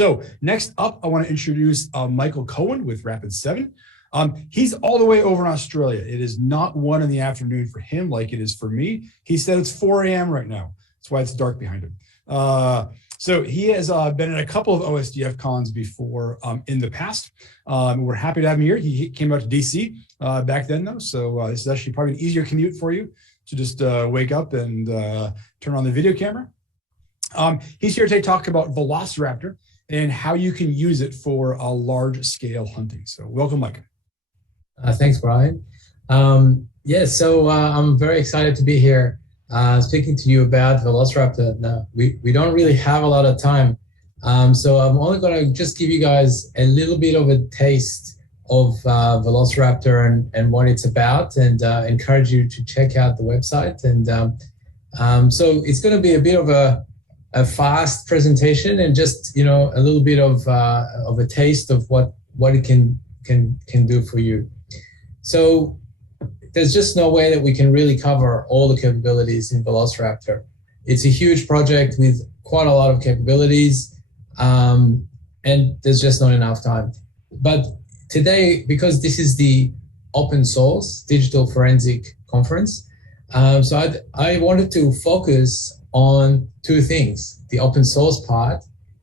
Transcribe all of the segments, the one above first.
So next up, I want to introduce Michael Cohen with Rapid7. He's all the way over in Australia. It is not 1 in the afternoon for him like it is for me. He said it's 4 a.m. right now. That's why it's dark behind him. So he has been at a couple of OSDFcons before in the past. We're happy to have him here. He came out to DC back then, though. So this is actually probably an easier commute for you to just wake up and turn on the video camera. He's here today to talk about Velociraptor and how you can use it for large-scale hunting. So welcome, Mike. Thanks, Brian. I'm very excited to be here speaking to you about Velociraptor. Now, we don't really have a lot of time, so I'm only going to just give you guys a little bit of a taste of Velociraptor and what it's about, and encourage you to check out the website. And so it's going to be a bit of a fast presentation and just a little bit of a taste of what it can do for you. So there's just no way that we can really cover all the capabilities in Velociraptor. It's a huge project with quite a lot of capabilities, and there's just not enough time. But today, because this is the open source digital forensic conference, so I wanted to focus on 2 things: the open source part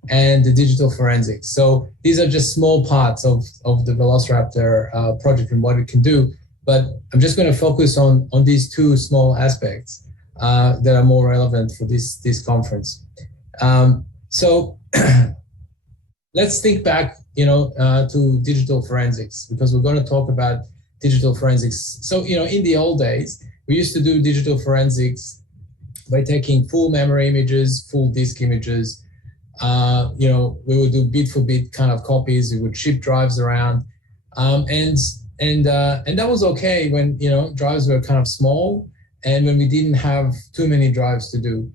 and the digital forensics. So these are just small parts of the Velociraptor project and what it can do. But I'm just going to focus on these 2 small aspects that are more relevant for this conference. So let's think back, to digital forensics, because we're going to talk about digital forensics. So, in the old days, we used to do digital forensics by taking full memory images, full disk images. We would do bit for bit kind of copies. We would ship drives around, and that was okay when drives were kind of small and when we didn't have too many drives to do.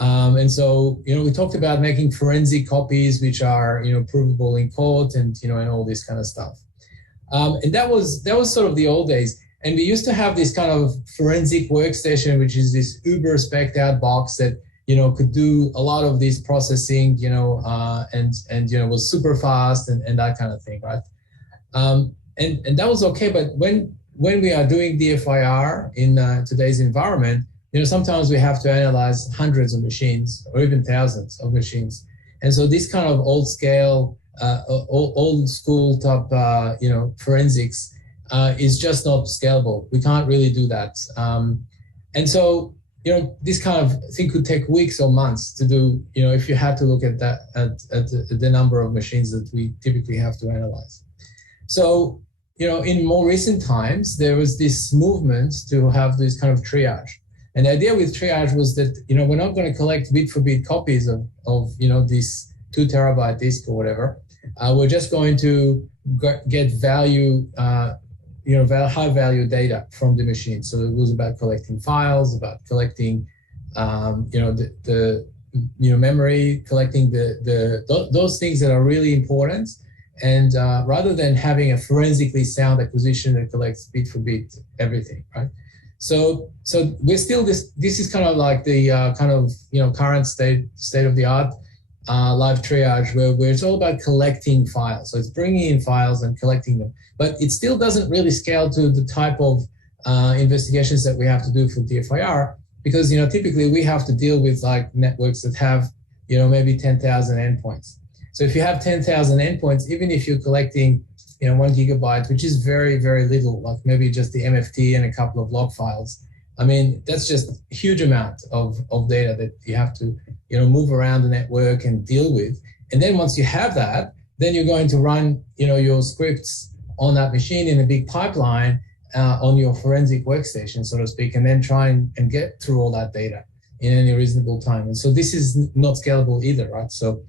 And so we talked about making forensic copies which are provable in court and and all this kind of stuff. And that was sort of the old days. And we used to have this kind of forensic workstation, which is this uber spec'd out box that could do a lot of this processing, and was super fast and that kind of thing, right? And that was okay, but when we are doing DFIR in today's environment, sometimes we have to analyze hundreds of machines or even thousands of machines, and so this kind of old school type, forensics is just not scalable. We can't really do that, and so. This kind of thing could take weeks or months to do, if you had to look at that, at the number of machines that we typically have to analyze. So, in more recent times, there was this movement to have this kind of triage. And the idea with triage was that, we're not going to collect bit for bit copies of this 2 terabyte disk or whatever. We're just going to get value, high value data from the machine. So it was about collecting files, about collecting, the memory, collecting those things that are really important. And rather than having a forensically sound acquisition that collects bit for bit everything, right? So we're still this is kind of like the current state of the art live triage, where it's all about collecting files. So it's bringing in files and collecting them, but it still doesn't really scale to the type of investigations that we have to do for DFIR, because typically we have to deal with like networks that have maybe 10,000 endpoints. So if you have 10,000 endpoints, even if you're collecting 1 gigabyte, which is very, very little, like maybe just the MFT and a couple of log files, I mean, that's just a huge amount of data that you have to move around the network and deal with. And then once you have that, then you're going to run your scripts on that machine in a big pipeline on your forensic workstation, so to speak, and then try and get through all that data in any reasonable time. And so this is not scalable either, right? So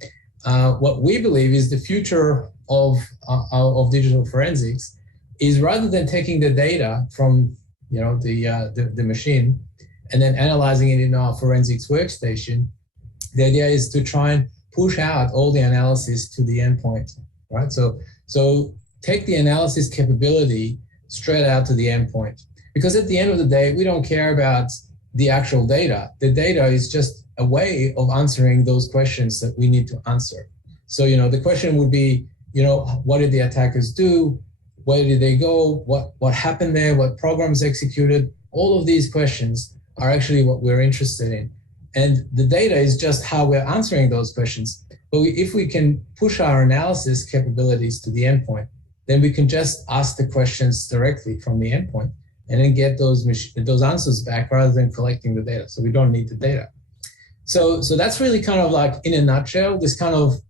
what we believe is the future of digital forensics is, rather than taking the data from the machine and then analyzing it in our forensics workstation, the idea is to try and push out all the analysis to the endpoint, right? So take the analysis capability straight out to the endpoint, because at the end of the day, we don't care about the actual data. The data is just a way of answering those questions that we need to answer. So, the question would be, what did the attackers do? Where did they go? What happened there? What programs executed? All of these questions are actually what we're interested in. And the data is just how we're answering those questions. But if we can push our analysis capabilities to the endpoint, then we can just ask the questions directly from the endpoint and then get those answers back rather than collecting the data. So we don't need the data. So that's really kind of like, in a nutshell, this kind of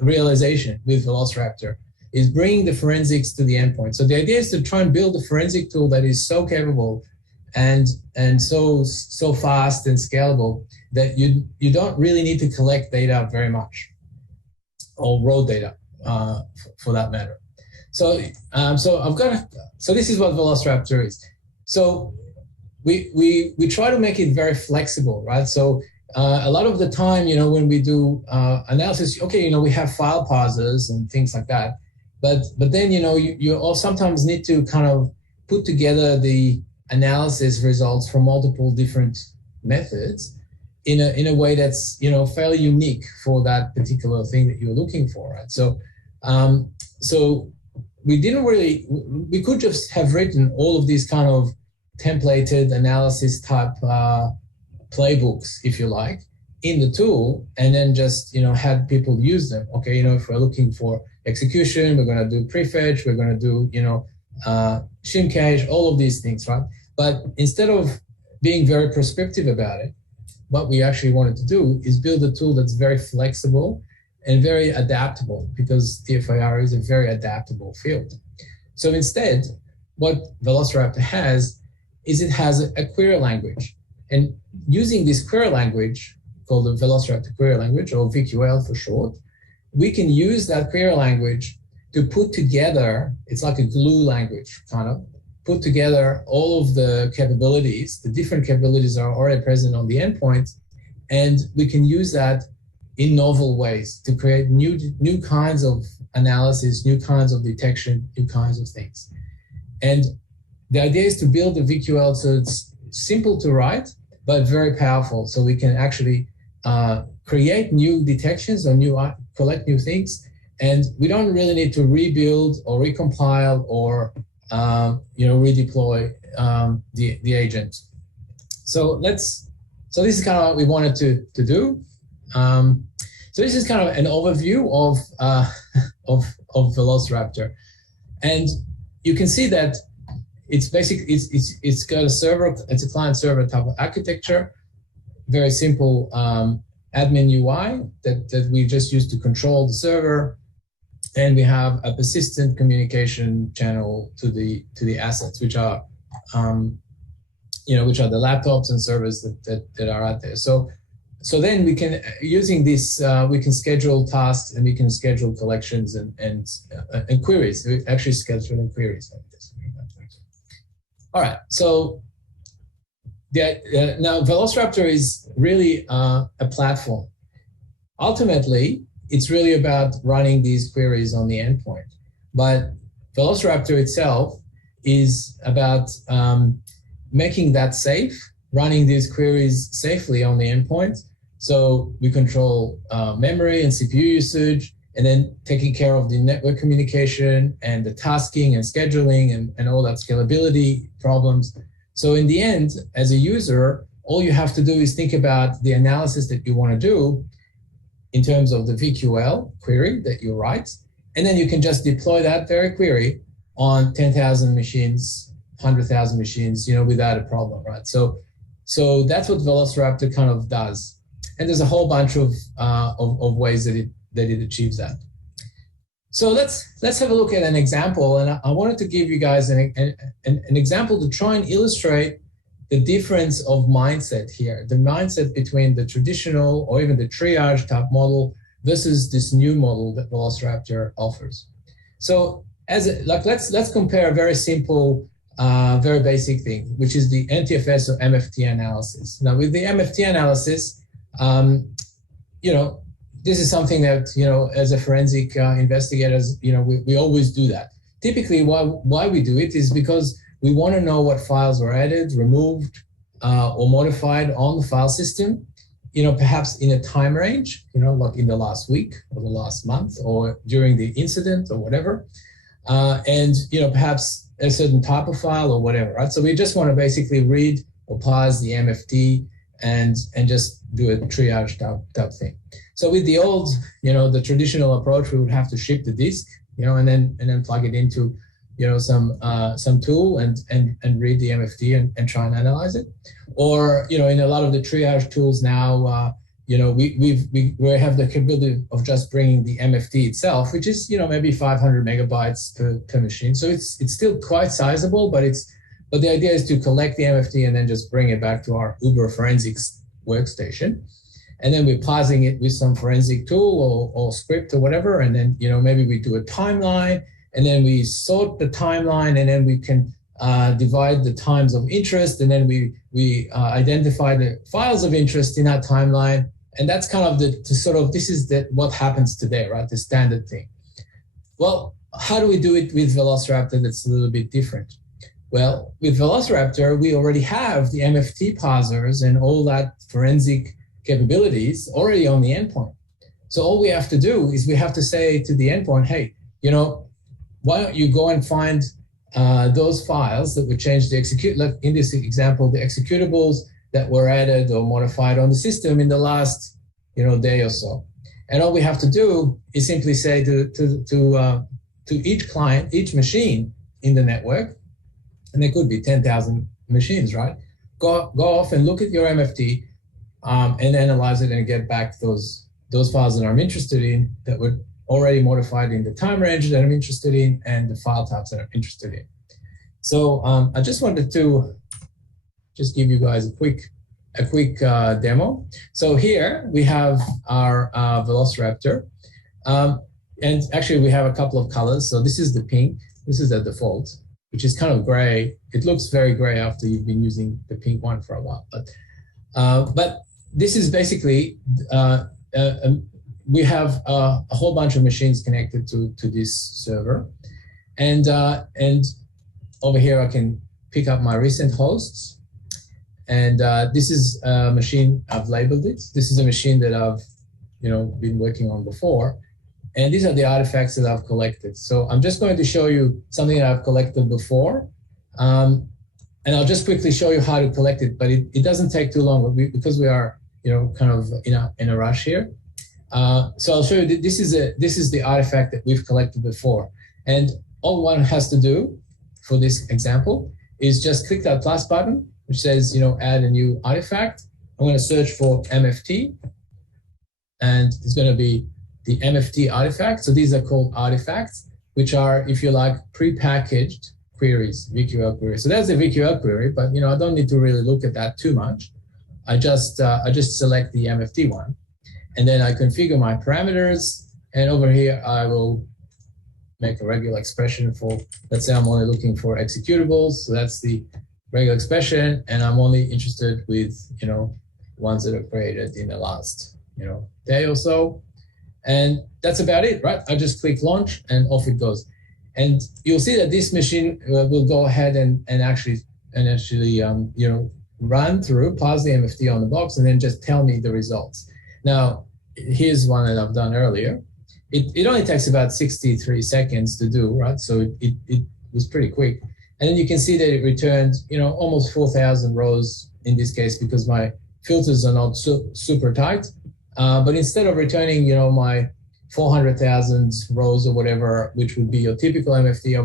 realization with Velociraptor is bringing the forensics to the endpoint. So the idea is to try and build a forensic tool that is so capable and so fast and scalable that you don't really need to collect data very much, or raw data for that matter. So so this is what Velociraptor is. So we try to make it very flexible, right? So a lot of the time, when we do analysis, okay, we have file parsers and things like that, but then you all sometimes need to kind of put together the analysis results from multiple different methods in a way that's fairly unique for that particular thing that you're looking for, right? So we could just have written all of these kind of templated analysis type playbooks, if you like, in the tool, and then just had people use them. Okay, if we're looking for execution, we're going to do prefetch, we're going to do shim cache, all of these things, right? But instead of being very prescriptive about it, what we actually wanted to do is build a tool that's very flexible and very adaptable, because DFIR is a very adaptable field. So instead, what Velociraptor has is it has a query language. And using this query language, called the Velociraptor query language, or VQL for short, we can use that query language to put together, it's like a glue language, kind of, put together all of the capabilities. The different capabilities are already present on the endpoint, and we can use that in novel ways to create new kinds of analysis, new kinds of detection, new kinds of things. And the idea is to build a VQL so it's simple to write, but very powerful. So we can actually create new detections or collect new things. And we don't really need to rebuild or recompile or redeploy the agent. So this is kind of what we wanted to do. So this is kind of an overview of Velociraptor, and you can see that it's got a server, it's a client server type of architecture, very simple admin UI that we just use to control the server. And we have a persistent communication channel to the assets, which are which are the laptops and servers that are out there. So then we can, using this, we can schedule tasks and we can schedule collections and queries. We actually schedule queries like this. All right. So now Velociraptor is really a platform. Ultimately, it's really about running these queries on the endpoint. But Velociraptor itself is about making that safe, running these queries safely on the endpoint. So we control memory and CPU usage, and then taking care of the network communication and the tasking and scheduling and all that scalability problems. So in the end, as a user, all you have to do is think about the analysis that you want to do in terms of the VQL query that you write, and then you can just deploy that very query on 10,000 machines, 100,000 machines, without a problem, right? So that's what Velociraptor kind of does, and there's a whole bunch of ways that it achieves that. So let's have a look at an example, and I wanted to give you guys an example to try and illustrate the difference of mindset here, the mindset between the traditional or even the triage type model versus this new model that Velociraptor offers. So let's compare a very simple, very basic thing, which is the Ntfs or MFT analysis. Now with the MFT analysis, this is something that, as a forensic investigators, we always do that. Typically why we do it is because we want to know what files were added, removed, or modified on the file system perhaps in a time range, like in the last week or the last month or during the incident or whatever, and perhaps a certain type of file or whatever, right? So we just want to basically read or parse the MFT and just do a triage type thing. So with the old, the traditional approach, we would have to ship the disk, and then plug it into, some tool and read the MFT and try and analyze it. Or, in a lot of the triage tools now, we have the capability of just bringing the MFT itself, which is, maybe 500 megabytes per machine. So it's still quite sizable, but the idea is to collect the MFT and then just bring it back to our Uber forensics workstation. And then we're parsing it with some forensic tool or script or whatever. And then, maybe we do a timeline, and then we sort the timeline, and then we can divide the times of interest, and then we identify the files of interest in that timeline. And that's kind of this is what happens today, right? The standard thing. Well, how do we do it with Velociraptor that's a little bit different? Well, with Velociraptor, we already have the MFT parsers and all that forensic capabilities already on the endpoint. So all we have to do is we have to say to the endpoint, hey, why don't you go and find those files that would change the like in this example, the executables that were added or modified on the system in the last, day or so. And all we have to do is simply say to each client, each machine in the network, and there could be 10,000 machines, right? Go off and look at your MFT and analyze it and get back those files that I'm interested in that were already modified in the time range that I'm interested in and the file types that I'm interested in. So I just wanted to just give you guys a quick demo. So here we have our Velociraptor. And actually we have a couple of colors. So this is the pink, this is the default, which is kind of gray. It looks very gray after you've been using the pink one for a while. But this is basically, we have a whole bunch of machines connected to this server. And over here, I can pick up my recent hosts. And this is a machine, I've labeled it. This is a machine that I've been working on before. And these are the artifacts that I've collected. So I'm just going to show you something that I've collected before. And I'll just quickly show you how to collect it, but it doesn't take too long because we are, kind of in a rush here. So I'll show you that this is the artifact that we've collected before. And all one has to do for this example is just click that plus button, which says, add a new artifact. I'm going to search for MFT, and it's going to be the MFT artifact. So these are called artifacts, which are, if you like, pre-packaged queries, VQL queries. So that's a VQL query, but I don't need to really look at that too much. I just select the MFT one, and then I configure my parameters. And over here, I will make a regular expression for, let's say I'm only looking for executables. So that's the regular expression, and I'm only interested with, ones that are created in the last, day or so. And that's about it, right? I just click launch and off it goes. And you'll see that this machine will go ahead and actually run through, parse the MFT on the box, and then just tell me the results. Now, here's one that I've done earlier. It only takes about 63 seconds to do, right? So it was pretty quick. And then you can see that it returned, almost 4,000 rows in this case because my filters are not super tight. But instead of returning, my 400,000 rows or whatever, which would be your typical MFT,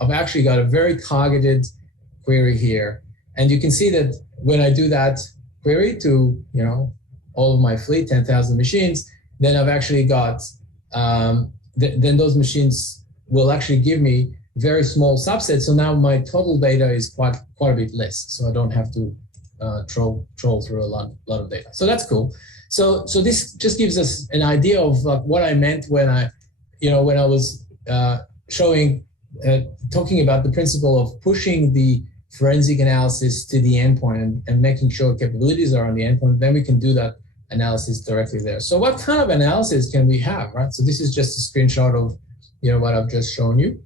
I've actually got a very targeted query here. And you can see that when I do that query to, all of my fleet, 10,000 machines, then I've actually got, then those machines will actually give me very small subsets. So now my total data is quite a bit less. So I don't have to troll through a lot of data. So that's cool. So this just gives us an idea of what I meant when I was talking about the principle of pushing the forensic analysis to the endpoint and making sure capabilities are on the endpoint. Then we can do that analysis directly there. So what kind of analysis can we have, right? So this is just a screenshot of what I've just shown you.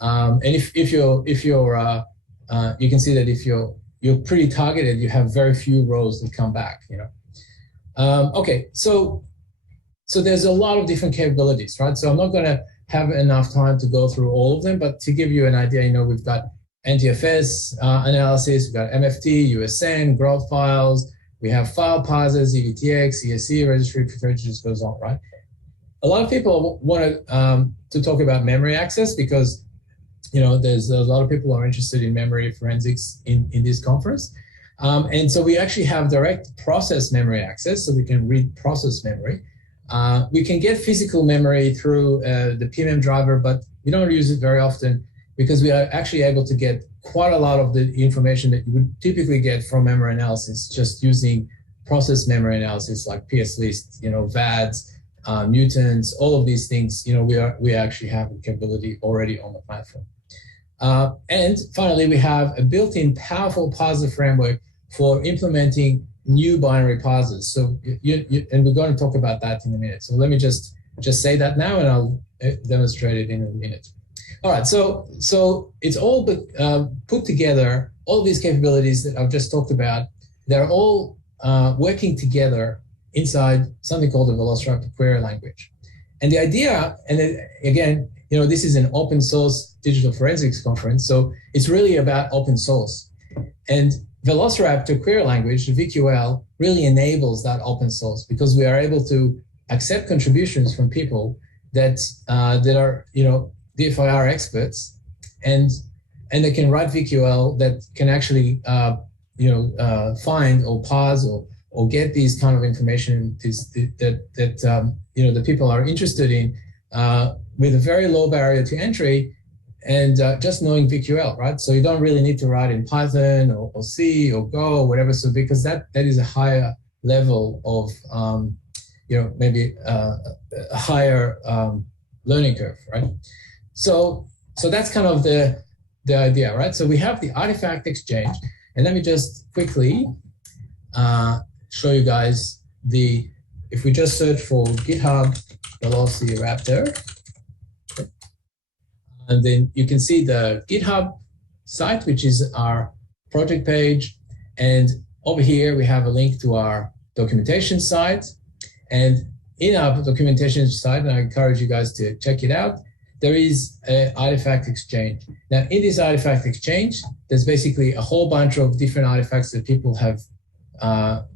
And if you're you can see that if you're pretty targeted, you have very few rows that come back. Okay, so there's a lot of different capabilities, right? So I'm not going to have enough time to go through all of them, but to give you an idea, we've got Ntfs analysis, we've got MFT, USN, growth files, we have file parsers, EVTX, ESC, registry, just goes on, right? A lot of people want to talk about memory access because, there's a lot of people who are interested in memory forensics in this conference. And so we actually have direct process memory access, so we can read process memory. We can get physical memory through the PMM driver, but we don't use it very often because we are actually able to get quite a lot of the information that you would typically get from memory analysis just using process memory analysis like PSList, VADs, mutants, all of these things, we actually have the capability already on the platform. And finally, we have a built-in powerful parser framework for implementing new binary parsers. So, and we're going to talk about that in a minute. So let me just say that now, and I'll demonstrate it in a minute. All right, so it's all put together, all these capabilities that I've just talked about, they're all working together inside something called the Velociraptor query language. And the idea, and again, this is an open source digital forensics conference, so it's really about open source. And Velociraptor query language, VQL, really enables that open source because we are able to accept contributions from people that are, DFIR experts, and they can write VQL that can actually, find or parse or get these kind of information that the people are interested in with a very low barrier to entry, and just knowing VQL, right? So you don't really need to write in Python or C or Go or whatever. So because that is a higher level of, maybe a higher learning curve, right? So that's kind of the idea, right? So we have the artifact exchange, and let me just quickly show you guys if we just search for GitHub Velociraptor, and then you can see the GitHub site, which is our project page. And over here, we have a link to our documentation site. And in our documentation site, and I encourage you guys to check it out, there is an artifact exchange. Now, in this artifact exchange, there's basically a whole bunch of different artifacts that people have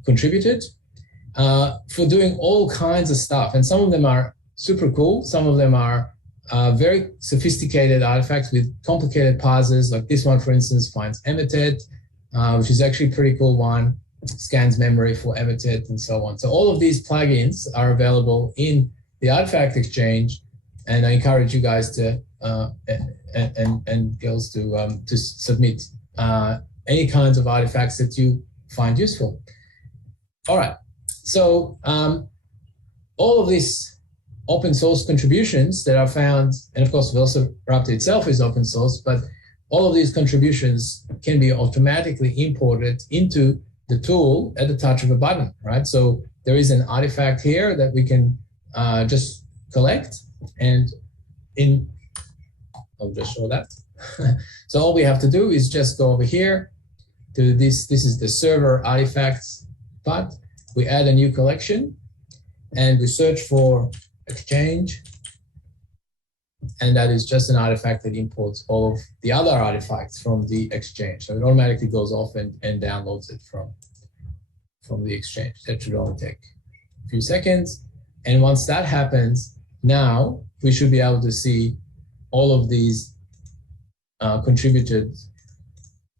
contributed for doing all kinds of stuff. And some of them are super cool. Some of them are very sophisticated artifacts with complicated parsers. Like this one, for instance, finds emitet, which is actually a pretty cool one, scans memory for emitet and so on. So all of these plugins are available in the artifact exchange. And I encourage you guys to and girls to submit any kinds of artifacts that you find useful. All right, so all of these open source contributions that are found, and of course Velociraptor itself is open source, but all of these contributions can be automatically imported into the tool at the touch of a button, right? So there is an artifact here that we can just collect. And I'll just show that. So all we have to do is just go over here to this. This is the server artifacts part. We add a new collection and we search for exchange. And that is just an artifact that imports all of the other artifacts from the exchange. So it automatically goes off and downloads it from the exchange. That should only take a few seconds. And once that happens, now we should be able to see all of these contributed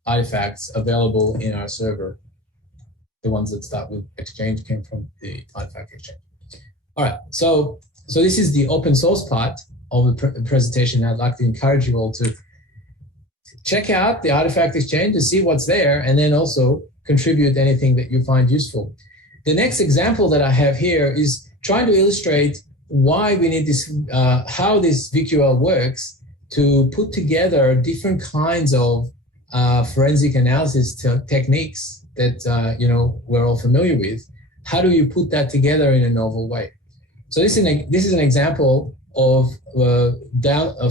artifacts available in our server. The ones that start with exchange came from the artifact exchange. All right, so this is the open source part of the presentation. I'd like to encourage you all to check out the artifact exchange to see what's there, and then also contribute anything that you find useful. The next example that I have here is trying to illustrate why we need this, how this VQL works to put together different kinds of forensic analysis techniques that we're all familiar with. How do you put that together in a novel way? So this is an example of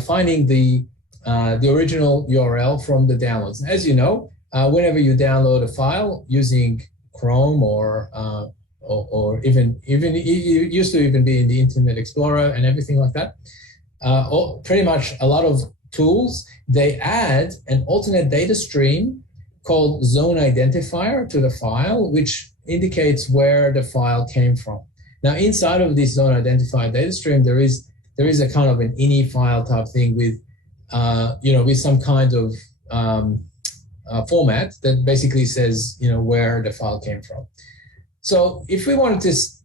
finding the original URL from the downloads. As you know, whenever you download a file using Chrome or or even it used to even be in the Internet Explorer and everything like that. Pretty much a lot of tools, they add an alternate data stream called zone identifier to the file, which indicates where the file came from. Now, inside of this zone identifier data stream, there is a kind of an ini file type thing with, with some kind of format that basically says, where the file came from. So if we wanted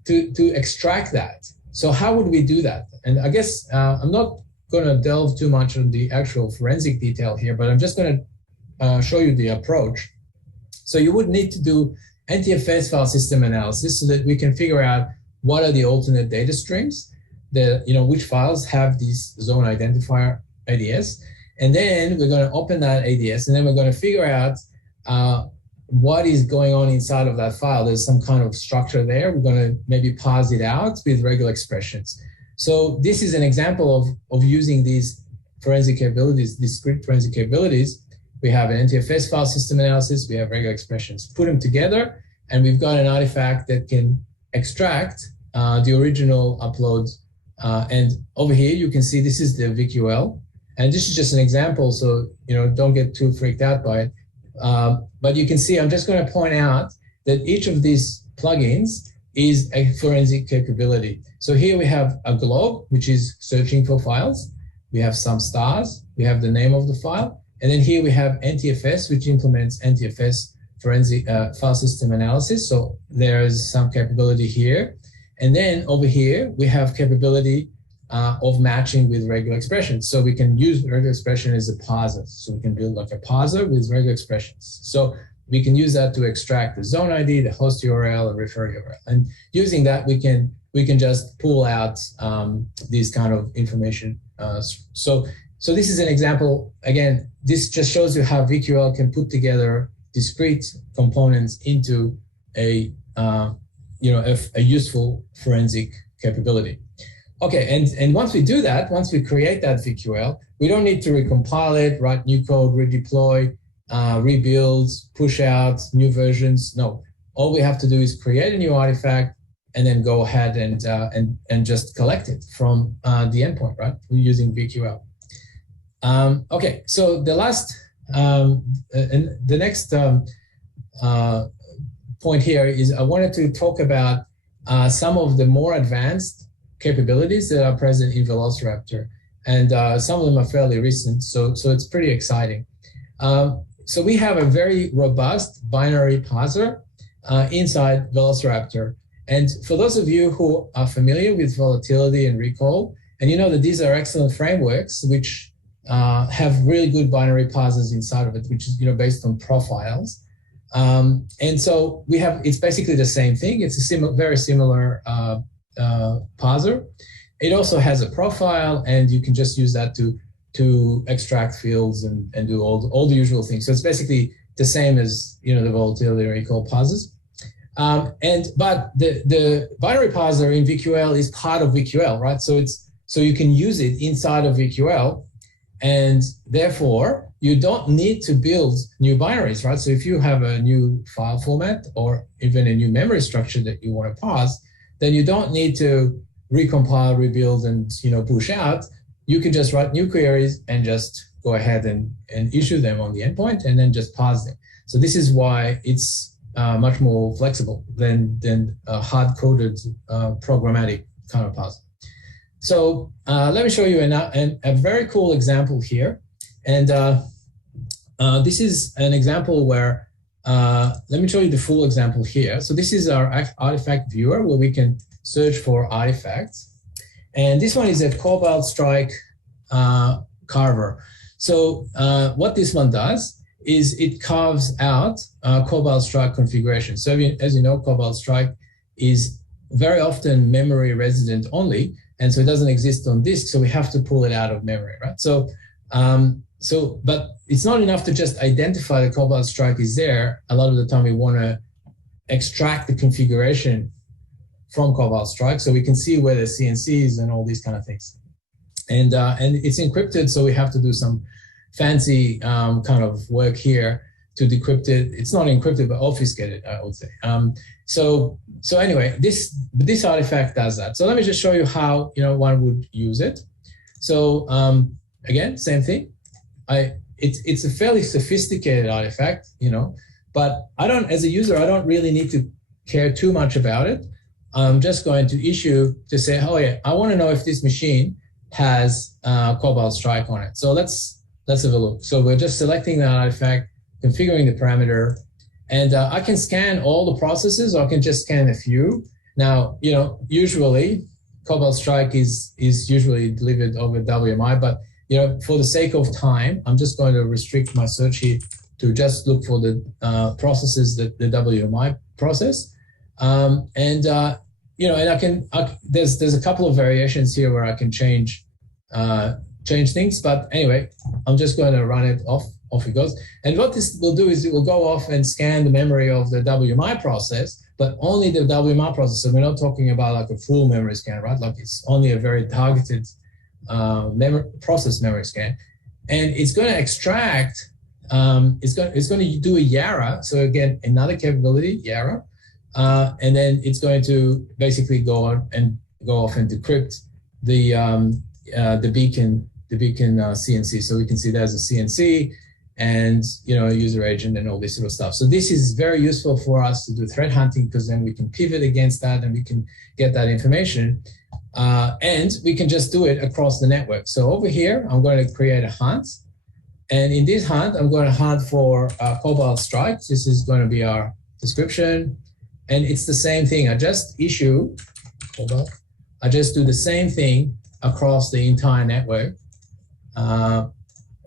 to extract that, so how would we do that? And I guess I'm not going to delve too much on the actual forensic detail here, but I'm just going to show you the approach. So you would need to do Ntfs file system analysis so that we can figure out what are the alternate data streams, which files have these zone identifier ADS. And then we're going to open that ADS, and then we're going to figure out what is going on inside of that file. There's some kind of structure there. We're going to maybe parse it out with regular expressions. So this is an example of using these forensic capabilities, discrete forensic capabilities. We have an Ntfs file system analysis, we have regular expressions. Put them together, and we've got an artifact that can extract the original upload. And over here, you can see this is the VQL. And this is just an example, so don't get too freaked out by it. But you can see, I'm just going to point out that each of these plugins is a forensic capability. So here we have a globe, which is searching for files. We have some stars. We have the name of the file. And then here we have Ntfs, which implements Ntfs forensic file system analysis. So there's some capability here. And then over here, we have capability of matching with regular expressions. So we can use regular expression as a parser. So we can build like a parser with regular expressions. So we can use that to extract the zone ID, the host URL, and refer URL. And using that, we can just pull out these kind of information. So this is an example. Again, this just shows you how VQL can put together discrete components into a useful forensic capability. Okay, and once we do that, once we create that VQL, we don't need to recompile it, write new code, redeploy, rebuild, push out new versions. No, all we have to do is create a new artifact and then go ahead and just collect it from the endpoint, right? We're using VQL. Okay, so the last and the next point here is I wanted to talk about some of the more advanced capabilities that are present in Velociraptor, and some of them are fairly recent, so it's pretty exciting. So we have a very robust binary parser inside Velociraptor, and for those of you who are familiar with volatility and recall, and you know that these are excellent frameworks which have really good binary parsers inside of it, which is based on profiles. And so we have, it's basically the same thing. It's a very similar parser. It also has a profile, and you can just use that to extract fields and do all the usual things. So it's basically the same as the volatility and recall parsers. But the binary parser in VQL is part of VQL, right? So you can use it inside of VQL, and therefore you don't need to build new binaries, right? So if you have a new file format or even a new memory structure that you want to parse, then you don't need to recompile, rebuild, and push out. You can just write new queries and just go ahead and issue them on the endpoint and then just parse them. So this is why it's much more flexible than a hard-coded programmatic kind of parser. So let me show you a very cool example here. And this is an example where, let me show you the full example here. So this is our artifact viewer where we can search for artifacts. And this one is a Cobalt Strike carver. So what this one does is it carves out Cobalt Strike configuration. So as you know, Cobalt Strike is very often memory resident only, and so it doesn't exist on disk, so we have to pull it out of memory, right? So, but it's not enough to just identify the Cobalt Strike is there. A lot of the time we want to extract the configuration from Cobalt Strike so we can see where the CNCs and all these kind of things. And it's encrypted, so we have to do some fancy kind of work here to decrypt it. It's not encrypted, but obfuscated, I would say. So anyway, this artifact does that. So let me just show you how one would use it. So again, same thing. It's a fairly sophisticated artifact, but as a user, I don't really need to care too much about it. I'm just going to say, oh yeah, I want to know if this machine has Cobalt Strike on it. So let's have a look. So we're just selecting the artifact, configuring the parameter, and I can scan all the processes, or I can just scan a few. Now, usually Cobalt Strike is usually delivered over WMI, but for the sake of time, I'm just going to restrict my search here to just look for the processes that the WMI process. And there's a couple of variations here where I can change things, but anyway, I'm just going to run it off it goes. And what this will do is it will go off and scan the memory of the WMI process, but only the WMI process. So we're not talking about like a full memory scan, right? Like it's only a very targeted process memory scan. And it's going to extract, it's going to do a YARA. So again, another capability, YARA. And then it's going to basically go off and decrypt the beacon CNC. So we can see there's a CNC and a user agent and all this sort of stuff. So this is very useful for us to do threat hunting, because then we can pivot against that and we can get that information. And we can just do it across the network. So over here, I'm going to create a hunt. And in this hunt, I'm going to hunt for Cobalt Strike. This is going to be our description. And it's the same thing. I just do the same thing across the entire network.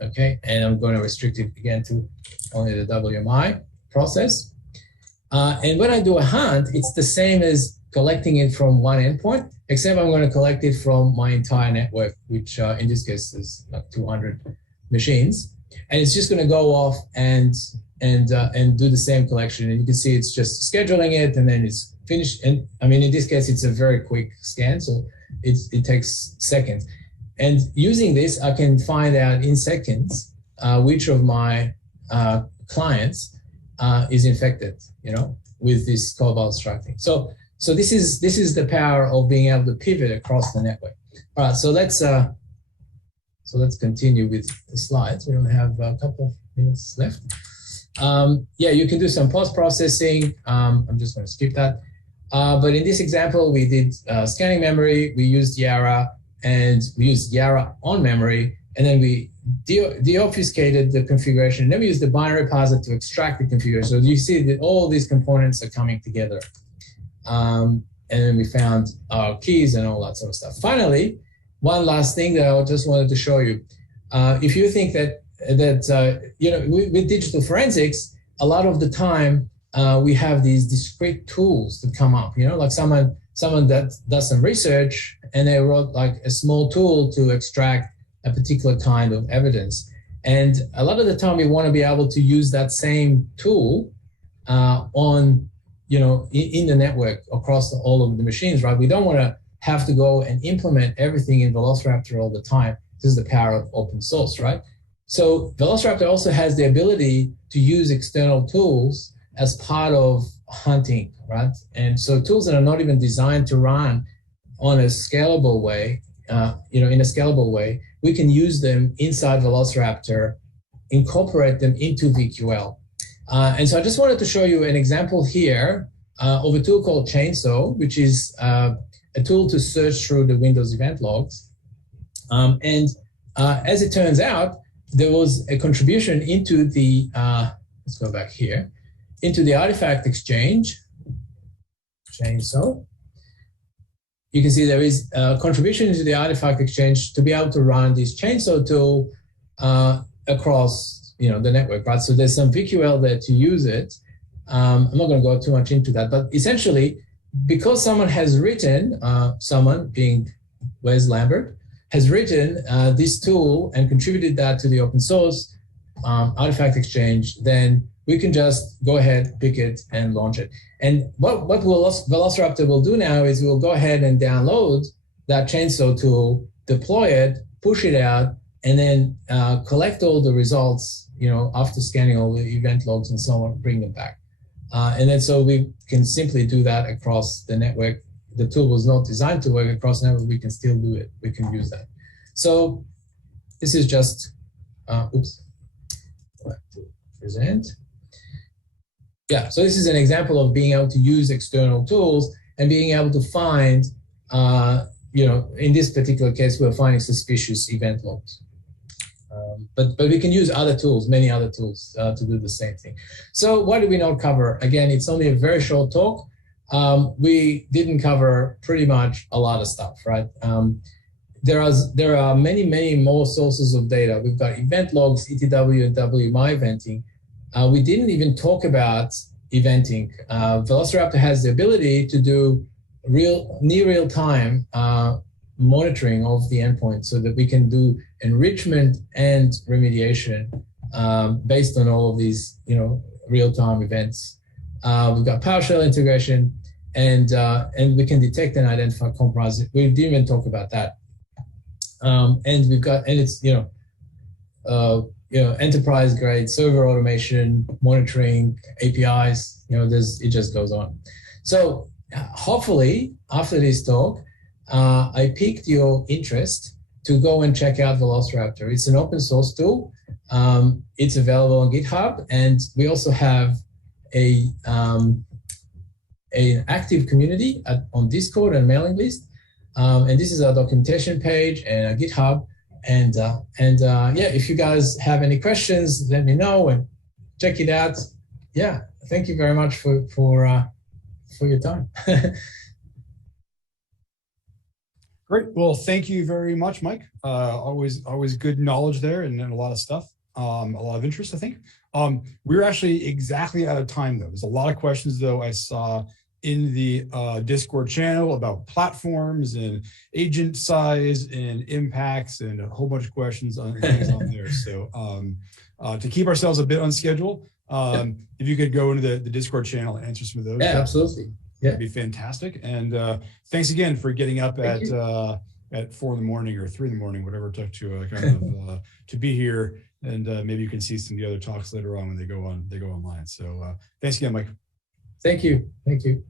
Okay, and I'm going to restrict it again to only the WMI process. And when I do a hunt, it's the same as collecting it from one endpoint, except I'm going to collect it from my entire network, which in this case is like 200 machines. And it's just going to go off and do the same collection. And you can see it's just scheduling it, and then it's finished. And I mean, in this case, it's a very quick scan, so it takes seconds. And using this, I can find out in seconds which of my clients is infected, with this Cobalt Strike thing. So this is the power of being able to pivot across the network. All right, so let's continue with the slides. We only have a couple of minutes left. Yeah, you can do some post-processing. I'm just going to skip that. But in this example, we did scanning memory. We used YARA, and we used YARA on memory, and then we deobfuscated the configuration. And then we used the binary parser to extract the configuration. So you see that all these components are coming together. And then we found our keys and all that sort of stuff. Finally, one last thing that I just wanted to show you. If you think that with digital forensics, a lot of the time we have these discrete tools that come up. Like someone that does some research and they wrote like a small tool to extract a particular kind of evidence. And a lot of the time we want to be able to use that same tool in the network across all of the machines, right? We don't want to have to go and implement everything in Velociraptor all the time. This is the power of open source, right? So Velociraptor also has the ability to use external tools as part of hunting, right? And so tools that are not even designed to run on a scalable way, in a scalable way, we can use them inside Velociraptor, incorporate them into VQL. And so I just wanted to show you an example here of a tool called Chainsaw, which is a tool to search through the Windows event logs. As it turns out, there was a contribution into the, let's go back here, into the artifact exchange, Chainsaw. You can see there is a contribution into the artifact exchange to be able to run this Chainsaw tool across the network, right? So there's some VQL there to use it. I'm not going to go too much into that, but essentially, because someone has written, someone being Wes Lambert, has written this tool and contributed that to the open source artifact exchange, then we can just go ahead, pick it, and launch it. And what Velociraptor will do now is we'll go ahead and download that Chainsaw tool, deploy it, push it out, and then collect all the results, after scanning all the event logs and so on, bring them back. And then so we can simply do that across the network. The tool was not designed to work across the network. We can still do it. We can use that. So this is just, present. Yeah, so this is an example of being able to use external tools and being able to find, in this particular case, we're finding suspicious event logs. But we can use other tools, many other tools to do the same thing. So what did we not cover? Again, it's only a very short talk. We didn't cover pretty much a lot of stuff, right? There are many, many more sources of data. We've got event logs, ETW and WMI eventing. We didn't even talk about eventing. Velociraptor has the ability to do near real time monitoring of the endpoint so that we can do enrichment and remediation based on all of these, real-time events. We've got PowerShell integration, and we can detect and identify compromises. We didn't even talk about that. And we've got, and it's enterprise grade server automation, monitoring, APIs. It just goes on. So hopefully after this talk, I piqued your interest to go and check out Velociraptor. It's an open source tool. It's available on GitHub, and we also have an active community on Discord and mailing list. And this is our documentation page and our GitHub. And if you guys have any questions, let me know and check it out. Yeah, thank you very much for your time. Great. Well, thank you very much, Mike. Always good knowledge there, and a lot of stuff, a lot of interest, I think. We're actually exactly out of time, though. There's a lot of questions, though, I saw in the Discord channel about platforms and agent size and impacts and a whole bunch of questions on things on there. So to keep ourselves a bit on schedule, if you could go into the Discord channel and answer some of those. Yeah, absolutely. Yeah, that'd be fantastic. And thanks again for getting up at 4 in the morning or 3 in the morning, whatever it took to to be here. And maybe you can see some of the other talks later on when they go online. So thanks again, Mike. Thank you. Thank you.